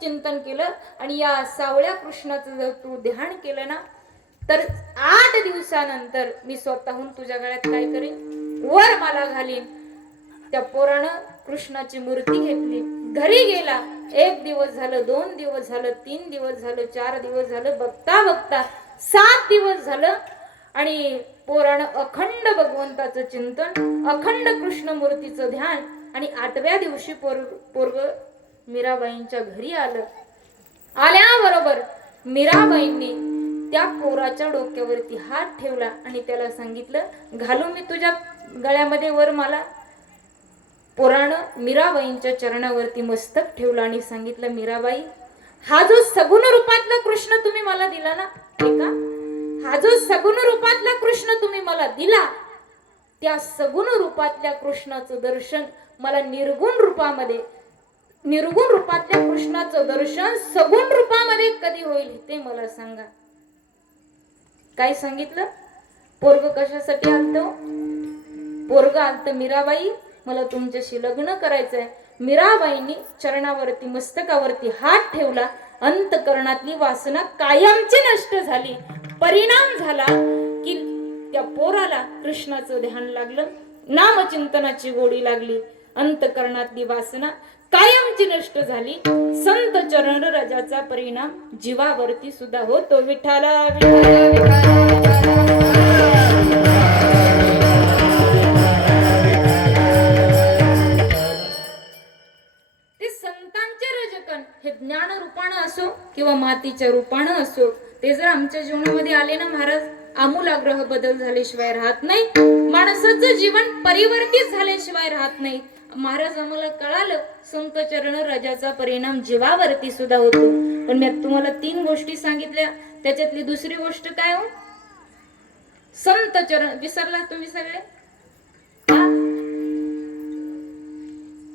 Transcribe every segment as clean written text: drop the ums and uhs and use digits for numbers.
चिंतन केलं आणि या सावळ्या कृष्णाचं जर तू ध्यान केलं ना तर 8 दिवसानंतर मी स्वतःहून तुझ्या गळ्यात काय करेन, वर मला घालीन. त्या पोरानं कृष्णाची मूर्ती घेतली, घरी गेला. 1 दिवस झालं, 2 दिवस झालं, 3 दिवस झालं, 4 दिवस झालं, बघता बघता 7 दिवस झालं आणि पोरानं अखंड भगवंताचं चिंतन, अखंड कृष्ण मूर्तीचं ध्यान आणि 8व्या दिवशी पोरग मीराबाईंच्या घरी आलं. आल्याबरोबर मीराबाईंनी त्या पोराच्या डोक्यावरती हात ठेवला आणि त्याला सांगितलं, घालू मी तुझ्या गळ्यामध्ये वर मला. पोरानं मीराबाईंच्या चरणावरती मस्तक ठेवलं आणि सांगितलं, मीराबाई, हा जो सगुण रूपातला कृष्ण तुम्ही मला दिला ना, ऐका, हा जो सगुण रूपातला कृष्ण तुम्ही मला दिला, त्या सगुण रूपातल्या कृष्णाचं दर्शन मला निर्गुण रूपामध्ये, निर्गुण रूपातल्या कृष्णाचं दर्शन सगुण रूपामध्ये कधी होईल ते मला सांगा. काय सांगितलं? पोरग कशासाठी आलतो? पोरग आलत, मीराबाई मला तुमच्याशी लग्न करायचंय. मीराबाईंनी चरणावरती मस्तकावरती हात ठेवला. अंतकरणातली वासना कायमची नष्ट झाली. परिणाम झाला की त्या पोराला कृष्णाचं ध्यान लागलं, नामचिंतनाची गोडी लागली. अंतकरणातली वासना कायमची नष्ट झाली. संत चरण राजाचा परिणाम जीवावरती सुद्धा होतो. विठ्ठला विठ्ठला विठ्ठला. ते संतांचे रजकन हे ज्ञान रूपानं असो किंवा मातीच्या रूपानं असो, ते जर आमच्या जीवनामध्ये आले ना महाराज, आमूलाग्र बदल झाल्याशिवाय राहत नाही, माणसाचं जीवन परिवर्तित झाल्याशिवाय राहत नाही. महाराज आम्हाला कळालं संत चरण रजाचा परिणाम जीवावरती सुद्धा होतो. पण मी तुम्हाला 3 गोष्टी सांगितल्या, त्याच्यातली दुसरी गोष्ट काय हो? संत चरण विसरला तुम्ही सगळे?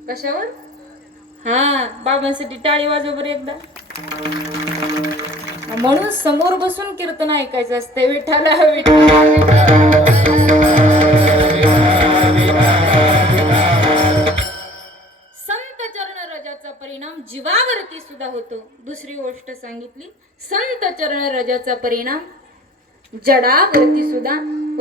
कशावर? हा, बाबांसाठी टाळी वाजव बरं एकदा. म्हणून समोर बसून कीर्तन ऐकायचं असते. विठ्ठला विठ्ठला. संत चरण रजाचा परिणाम जीवावरती सुद्धा होतो. दुसरी गोष्ट सांगितली, संत चरण रजाचा परिणाम जडावरती सुद्धा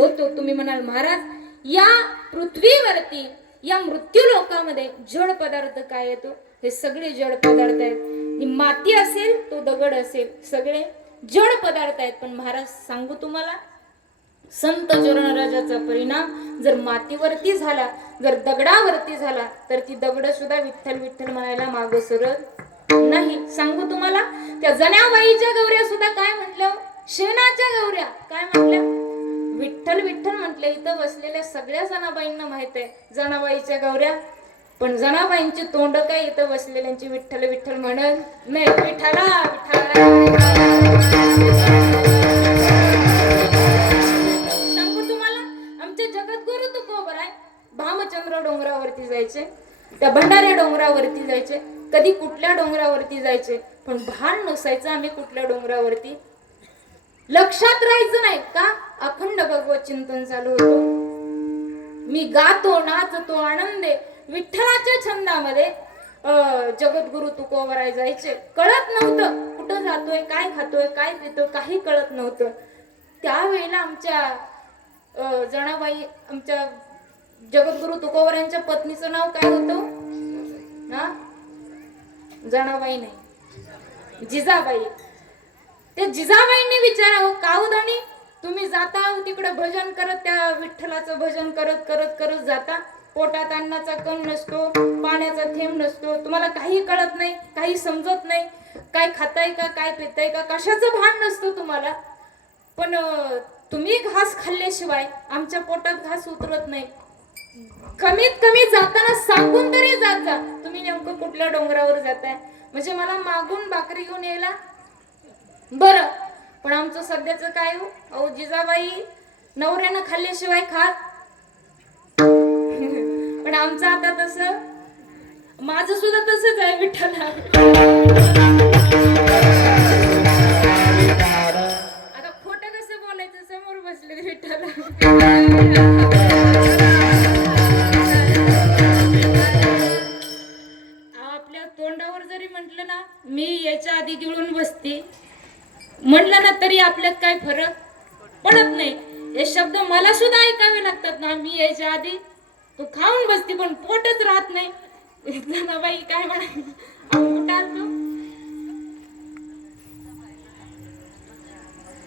होतो. तुम्ही म्हणाल महाराज, या पृथ्वीवरती, या मृत्यू लोकामध्ये जड पदार्थ काय येतो? हे सगळे जड पदार्थ आहेत. माती असेल, तो दगड असेल, सगळे जड पदार्थ आहेत. पण महाराज सांगू तुम्हाला, संत चरण राजाचा परिणाम जर मातीवरती झाला, जर दगडावरती झाला, तर ती दगड सुद्धा विठ्ठल विठ्ठल म्हणायला मागं सरत नाही. सांगू तुम्हाला, त्या जनाबाईच्या गौऱ्या सुद्धा काय म्हटलं? शेणाच्या गौऱ्या. काय म्हटल्या? विठ्ठल विठ्ठल म्हटलं. इथं बसलेल्या सगळ्या जनाबाईंना माहित आहे जनाबाईच्या गौऱ्या, पण जनाबाईंची तोंड काय इथं बसलेल्यांची विठ्ठल विठ्ठल म्हणत नाही. विठ्ठला विठ्ठला. सांगू तुम्हाला, आमचे जगद्गुरु तुकोबराय भामचंद्र डोंगरावरती जायचे, त्या भंडारे डोंगरावरती जायचे, कधी कुठल्या डोंगरावरती जायचे, पण भान नसायचं आम्ही कुठल्या डोंगरावरती. लक्षात राहायचं नाही का? अखंड भगवत चिंतन चालू होतो. मी गातो, नाचतो, आनंदे विठ्ठलाच्या छंदामध्ये जगद्गुरु तुकोबराय जायचे. कळत नव्हतं कुठं जातोय, काय खातोय, काय पितोय, काही कळत नव्हतं. त्यावेळेला आमच्या जनाबाई, आमच्या जगद्गुरु तुकोबरायांच्या पत्नीचं नाव काय होतं? हा, जनाबाई नाही, जिजाबाई. त्या जिजाबाईंनी विचारावं, काऊदाणी तुम्ही जाता तिकडे भजन करत, त्या विठ्ठलाचं भजन करत करत करत जाता, पोटात अन्नाचा कण नसतो, पाण्याचा थेंब नसतो, तुम्हाला काही कळत नाही, काही समजत नाही, काय खाताय का, काय पिताय का, कशाचं भान नसतं तुम्हाला. पण तुम्ही घास खाल्ल्याशिवाय आमच्या पोटात घास उतरत नाही. कमीत कमी जाताना सांगून तरी जात जा तुम्ही नेमकं कुठल्या डोंगरावर जाताय, म्हणजे मला मागून भाकरी घेऊन यायला बरं. पण आमचं सध्याचं काय हो? अहो जिजाबाई नवऱ्यानं खाल्ल्याशिवाय खात. पण आमचं आता तसं, माझं सुद्धा तसंच आहे. विठ्ठला आता खोटं कसं बोलायचं, समोर बसले विठ्ठला. आपल्या तोंडावर जरी म्हटलं ना, मी याच्या आधी गिळून बसते म्हटलं ना, तरी आपल्यात काय फरक पडत नाही. हे शब्द मला सुद्धा ऐकावे लागतात ना, मी याच्या आधी तू खाऊन बसती पण पोटच राहत नाही. बाई काय म्हणायचं,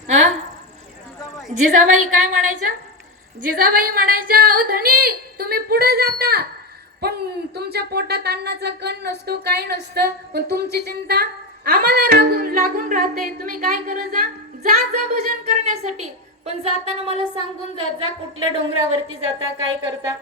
हा, जिजाबाई काय म्हणायच्या? जिजाबाई म्हणायच्या, अहो धनी तुम्ही पुढे जाता, पण तुमच्या पोटात अन्नाचा कण नसतो, काही नसतं, पण तुमची चिंता आम्हाला लागून राहते. तुम्ही काय करत जा जा भजन करण्यासाठी, पण जाताना मला सांगून जा, जा कुठल्या डोंगरावरती जाता, काय करता.